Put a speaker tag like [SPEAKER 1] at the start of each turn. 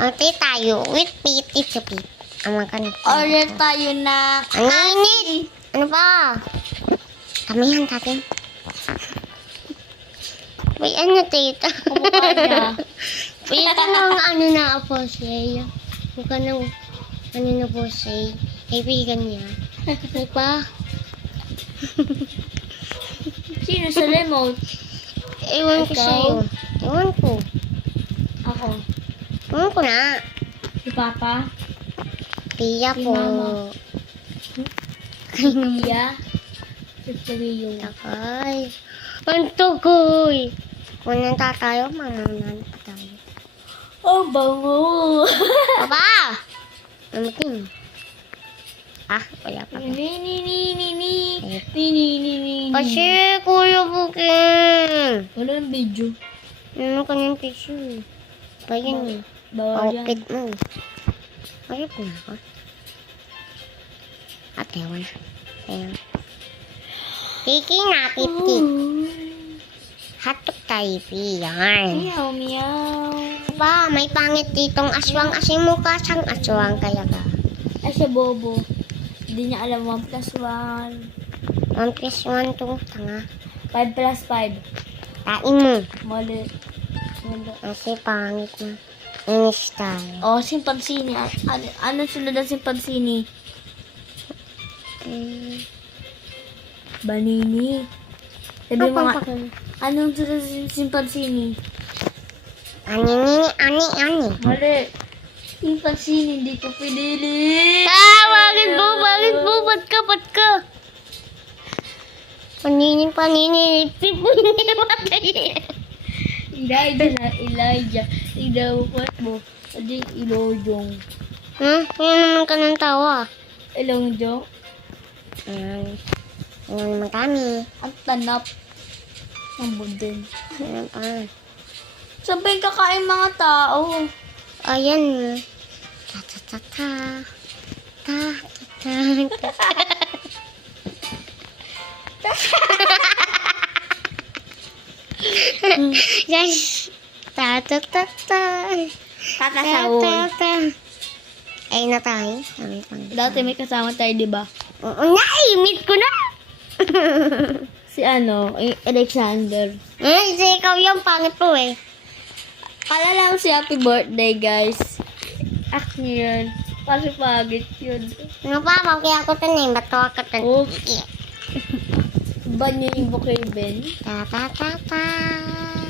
[SPEAKER 1] Ante tayo with piti sa pit. Ang makan.
[SPEAKER 2] Order tayo na
[SPEAKER 1] Ang init! Ano ba? Tamihan natin. Uy, ano tita? Pwede na ang ano na po siya. Mukha ng ano na po siya. Kaibigan niya. Ano ba?
[SPEAKER 2] Sino sa remote?
[SPEAKER 1] Ewan ko sa'yo. Ewan ko
[SPEAKER 2] ako?
[SPEAKER 1] Puno ko na.
[SPEAKER 2] Si Papa?
[SPEAKER 1] Pia
[SPEAKER 2] si
[SPEAKER 1] po.
[SPEAKER 2] Mama. Si Pia? Si Pio.
[SPEAKER 1] Takay. Ang tukoy. Kung tayo, mananan pa tayo.
[SPEAKER 2] Oh, bango.
[SPEAKER 1] Papa! Namating. Ano ah, wala pa.
[SPEAKER 2] Ni, ni, ni, ni, ni. Ni, ni, ni, ni, ni.
[SPEAKER 1] Kasi, kuya bukin.
[SPEAKER 2] Wala ng video.
[SPEAKER 1] Ano ka ng tissue? Pa yun.
[SPEAKER 2] Bawal yan.
[SPEAKER 1] Outfit mo. Ayop na ako. At ewan. Ayan. Tiki na, titi. Hatok tayo, yan.
[SPEAKER 2] Meow, meow.
[SPEAKER 1] Ba, may pangit ditong aswang asin mukha sang aswang kaya ka.
[SPEAKER 2] Ay, siya bobo. Hindi niya alam 1 plus 1.
[SPEAKER 1] 1 plus 1 tong tanga.
[SPEAKER 2] 5 plus 5.
[SPEAKER 1] Tain mo.
[SPEAKER 2] Mali.
[SPEAKER 1] Kasi pangit na. Inis tayo.
[SPEAKER 2] Oh, simpansini. Ano, ano sunod ang simpansini?
[SPEAKER 1] Mm.
[SPEAKER 2] Banini. Sabi mo nga, anong sunod sa simpansini?
[SPEAKER 1] Ani, ani, ani, ani.
[SPEAKER 2] Mali. Simpansini, hindi ko pinili.
[SPEAKER 1] Ah, bakit po? Bakit po? Ba't ka? Ba't ka? Paninin. Pipo hindi matay.
[SPEAKER 2] Elijah na, Elijah. Idawat mo. Adi, ilojong.
[SPEAKER 1] Hmm? Yan naman ka ng tawa.
[SPEAKER 2] Ilojong.
[SPEAKER 1] Ayan. Ayan naman kami.
[SPEAKER 2] Ang tanap. Ang budin.
[SPEAKER 1] Ayan pa.
[SPEAKER 2] Sabay kakain mga tao.
[SPEAKER 1] Ayan. Ta ta Guys. Ta ta ta ta. Ta ta
[SPEAKER 2] Kakasahod.
[SPEAKER 1] ta. Ay na tayo. Sabi pang.
[SPEAKER 2] Dati may kasama tayo, di ba?
[SPEAKER 1] Oo na, meet ko na.
[SPEAKER 2] Si ano, eh, Alexander.
[SPEAKER 1] Eh, si ikaw yung pangit po eh.
[SPEAKER 2] Kala lang si happy birthday, guys. Niyo yun. Kasi pagit yun.
[SPEAKER 1] Ano pa, kaya ako tanim, ba't ko ako tanim?
[SPEAKER 2] Oh, ba niya yung Ben?
[SPEAKER 1] Ta ta ta ta.